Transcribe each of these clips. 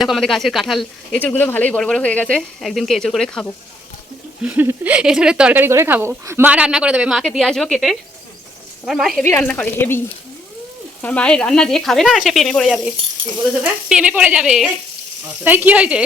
দেখো আমাদের গাছের কাঁঠাল এঁচড়গুলো ভালোই বড় বড় হয়ে গেছে, একদিনকে এঁচড় করে খাবো। এঁচড়ের তরকারি করে খাবো। মা রান্না করে দেবে, মাকে দিয়ে আসবো কেটে। আমার মা হেভি রান্না করে, হেভি। আমার মায়ের রান্না দিয়ে খাবে না, সে প্রেমে পড়ে যাবে। প্রেমে পড়ে যাবে। তাই কি হয়েছে?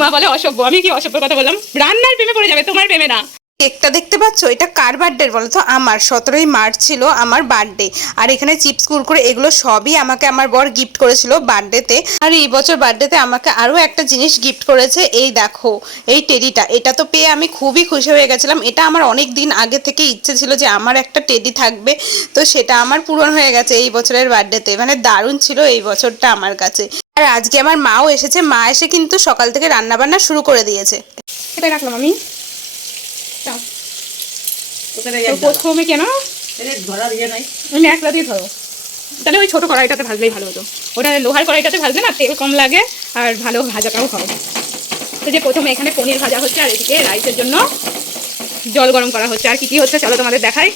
মা বলে অসভ্য। আমি কি অসভ্য কথা বললাম? রান্নার প্রেমে পড়ে যাবে, তোমার প্রেমে না। কেকটা দেখতে পাচ্ছ, এটা কার বার্থডে বলো তো? আমার 17ই মার্চ ছিল আমার বার্থডে। আর এখানে চিপস কুরকুরে এগুলো সবই আমাকে আমার বর গিফট করেছিল বার্থডেতে। আর এই বছর বার্থডেতে আমাকে আরও একটা জিনিস গিফট করেছে। এই দেখো, এই টেডিটা। এটা তো পেয়ে আমি খুবই খুশি হয়ে গেছিলাম। এটা আমার অনেক দিন আগে থেকে ইচ্ছে ছিল যে আমার একটা টেডি থাকবে, তো সেটা আমার পূরণ হয়ে গেছে এই বছরের বার্থডেতে। মানে দারুণ ছিল এই বছরটা আমার কাছে। আর আজকে আমার মাও এসেছে। মা এসে কিন্তু সকাল থেকে রান্না বান্না শুরু করে দিয়েছে। এটাই রাখলাম আমি। প্রথমে কেন আমি একলা দিয়ে ধরো, তাহলে ওই ছোটো কড়াইটাতে ভাজলেই ভালো হতো। ওটা লোহার কড়াইটাতে ভাজলে না তেল কম লাগে আর ভালো ভাজাটাও হবে। তো যে প্রথমে এখানে পনির ভাজা হচ্ছে আর এদিকে রাইসের জন্য জল গরম করা হচ্ছে। আর কি কি হচ্ছে চলো তোমাদের দেখাই।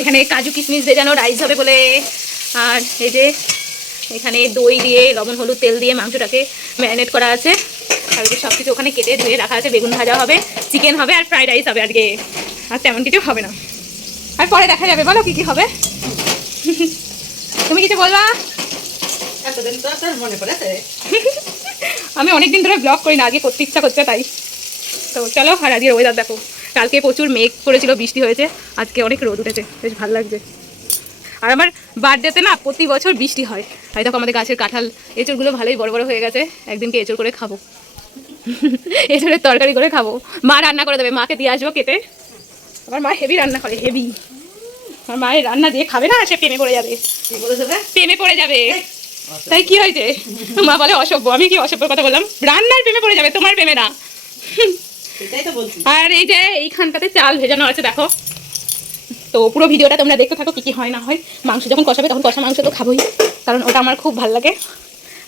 এখানে কাজু কিশমিশ দিয়ে যেন রাইস হবে বলে, আর এই যে এখানে দই দিয়ে লবণ হলুদ তেল দিয়ে মাংসটাকে ম্যারিনেট করা আছে। আর ওই সব কিছু ওখানে কেটে ধুয়ে রাখা আছে। বেগুন ভাজা হবে, চিকেন হবে আর ফ্রাইড রাইস হবে আজকে। আর তেমন কিছু হবে না, আর পরে দেখা যাবে। বলো কি কি হবে? তুমি কিছু বলবা? আমি অনেকদিন ধরে ব্লগ করি না, আজকে করতে ইচ্ছা করছে তাই। তো চলো। আর আজকের ওয়েদার দেখো, কালকে প্রচুর মেঘ করেছিল, বৃষ্টি হয়েছে, আজকে অনেক রোদ উঠেছে, বেশ ভালো লাগছে। আর আমার বার্থডেতে না প্রতি বছর বৃষ্টি হয়। তাই দেখো আমাদের গাছের কাঁঠাল এঁচড়গুলো ভালোই বড় বড় হয়ে গেছে, একদিনকে এঁচড় করে খাবো। এঁচড়ের তরকারি করে খাবো। মা রান্না করে দেবে, মাকে দিয়ে আসবো কেটে। আমার মা হেভি রান্না করে, হেভি। আমার মায়ের রান্না দিয়ে খাবে না, সে প্রেমে পড়ে যাবে। প্রেমে পড়ে যাবে। তাই কি হয়েছে? মা বলে অসভ্য। আমি কি অসভ্য কথা বললাম? রান্নার প্রেমে পড়ে যাবে, তোমার প্রেমে না। আর এই যে এইখানটাতে চাল ভেজানো আছে দেখো। তো পুরো ভিডিওটা তোমরা দেখতে থাকো কি কি হয় না হয়। মাংস যখন কষাবে তখন কষা মাংস তো খাবোই, কারণ ওটা আমার খুব ভালো লাগে।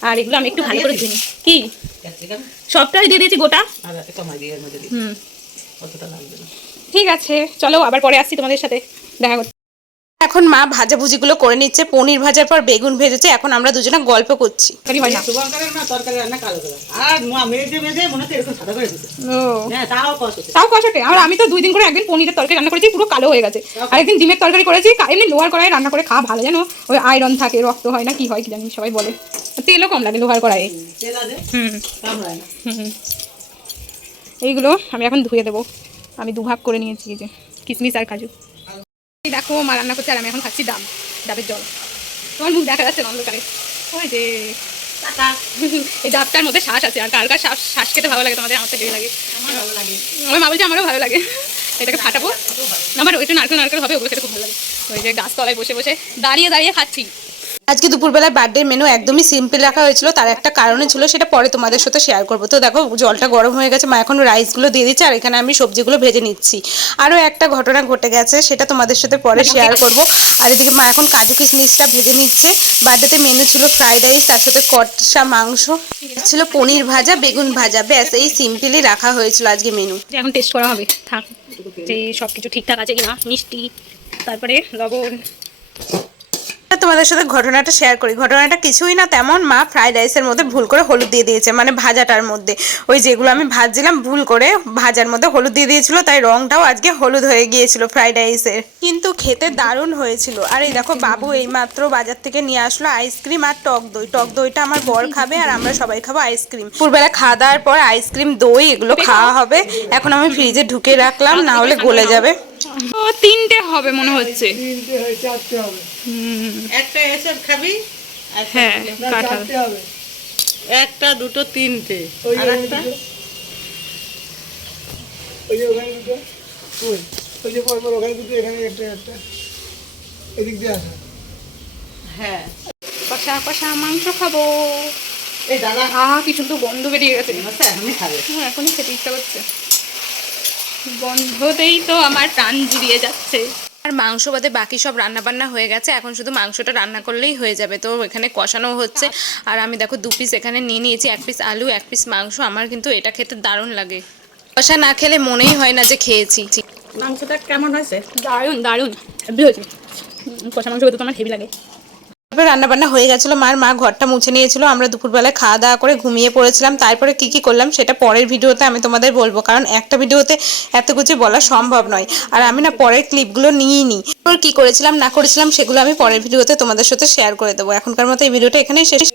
আর এগুলো আমি একটু ভালো করে ধুই। কি সবটাই দিয়ে দিয়েছি গোটা। ঠিক আছে, চলো আবার পরে আসছি তোমাদের সাথে দেখা করতে। এখন মা ভাজাভুজিগুলো করে নিচ্ছে। পনির ভাজার পর বেগুন ভেজেছে। এখন আমরা দুজনে গল্প করছি। তাও কষাটে। আর আমি তো 2 দিন করে একদিন পনিরের তরকারি রান্না করেছি, পুরো কালো হয়ে গেছে। আর একদিন ডিমের তরকারি করেছি। এমনি লোহার কড়াই রান্না করে খাওয়া ভালো, জানো? ওই আয়রন থাকে, রক্ত হয় না কি হয় কি জানি, সবাই বলে। তেলও কম লাগে লোহার কড়াইয়ে। এইগুলো আমি এখন ধুয়ে দেবো। আমি 2 ভাগ করে নিয়েছি, এই যে কিশমিশ আর কাজু। দেখো মা রান্না করছে আর আমি এখন খাচ্ছি ডাবের জল। তোমার মুখ দেখা যাচ্ছে অন্ধকারে। ওই যে এই ডাবটার মধ্যে শ্বাস আছে। আর কার কার শ্বাস খেতে ভালো লাগে তোমাদের? আমার তো হেভি লাগে। আমার মা বলছে আমারও ভালো লাগে। এটাকে ফাটাবো। আমার ওইটা নারকেল হবে, ওগুলো খেতে খুব ভালো লাগে। ওই যে গাছতলায় বসে বসে দাঁড়িয়ে দাঁড়িয়ে খাচ্ছি। আজকে দুপুরবেলায় বার্থডে মেনু একদমই সিম্পল রাখা হয়েছিল। তার একটা কারণে ছিল, সেটা পরে তোমাদের সাথে শেয়ার করবো। তো দেখো জলটা গরম হয়ে গেছে, মা এখন রাইসগুলো দিয়ে দিচ্ছে আর এখানে আমি সবজিগুলো ভেজে নিচ্ছি। আরও একটা ঘটনা ঘটে গেছে, সেটা তোমাদের সাথে পরে শেয়ার করব। আর এদিকে মা এখন কাজু কিশমিশটা ভেজে নিচ্ছে। বার্থডেতে মেনু ছিল ফ্রাইড রাইস, তার সাথে কষা মাংস ছিল, পনির ভাজা, বেগুন ভাজা। ব্যাস এই সিম্পলই রাখা হয়েছিল আজকে মেনু। এখন টেস্ট করা হবে, থাক যে সব কিছু ঠিকঠাক আছে কিনা, মিষ্টি, তারপরে লবণ। তোমাদের সাথে ঘটনাটা শেয়ার করি। ঘটনাটা কিছুই না তেমন, মা ফ্রাইড রাইসের মধ্যে ভুল করে হলুদ দিয়ে দিয়েছে, মানে ভাজাটার মধ্যে। ওই যেগুলো আমি ভাজছিলাম ভুল করে ভাজার মধ্যে হলুদ দিয়ে দিয়েছিল, তাই রংটাও আজকে হলুদ হয়ে গিয়েছিল ফ্রাইড রাইসের। কিন্তু খেতে দারুণ হয়েছিল। আর এই দেখো বাবু এইমাত্র বাজার থেকে নিয়ে আসলো আইসক্রিম আর টক দই। টক দইটা আমার বর খাবে আর আমরা সবাই খাবো আইসক্রিম। দুপুরবেলা খাওয়া দাওয়ার পর আইসক্রিম, দই এগুলো খাওয়া হবে। এখন আমি ফ্রিজে ঢুকে রাখলাম, না হলে গলে যাবে। 3টে হবে মনে হচ্ছে। একটা এসব খাবি? হ্যাঁ, কাঁঠাল একটা, দুটো, 3টে। আর একটা ওই যে ওখানে দুটো, ওই যে পরপর ওখানে দুটো, এখানে একটা একটা, এদিক দিয়ে আসা। হ্যাঁ, কষা কষা মাংস খাবো। এই দাদা কি সুন্দর গন্ধ বেরিয়ে গেছে। এখনই খাবে। এখনই খেতে ইচ্ছা করছে। গন্ধতেই তো আমার প্রাণ জুড়িয়ে যাচ্ছে। আর মাংস বাদে বাকি সব রান্না বান্না হয়ে গেছে। এখন শুধু মাংসটা রান্না করলেই হয়ে যাবে। তো এখানে কষানো হচ্ছে। আর আমি দেখো 2 পিস এখানে নিয়ে নিয়েছি, 1 পিস আলু, 1 পিস মাংস। আমার কিন্তু এটা খেতে দারুণ লাগে। কষা না খেলে মনেই হয় না যে খেয়েছি। মাংসটা কেমন হয়েছে? দারুণ দারুণ হেভি হয়েছে। কষা মাংস খেতে তো আমার হেভি লাগে। তারপরে রান্নাবান্না হয়ে গেছিলো, মা ঘরটা মুছে নিয়েছিল, আমরা দুপুরবেলায় খাওয়া দাওয়া করে ঘুমিয়ে পড়েছিলাম। তারপরে কি কি করলাম সেটা পরের ভিডিওতে আমি তোমাদের বলবো, কারণ একটা ভিডিওতে এত কিছু বলা সম্ভব নয়, আর আমি না পরের ক্লিপগুলো নিয়েই নিই। কি করেছিলাম না করেছিলাম সেগুলো আমি পরের ভিডিওতে তোমাদের সাথে শেয়ার করে দেবো। এখনকার মতো এই ভিডিওটা এখানেই শেষ।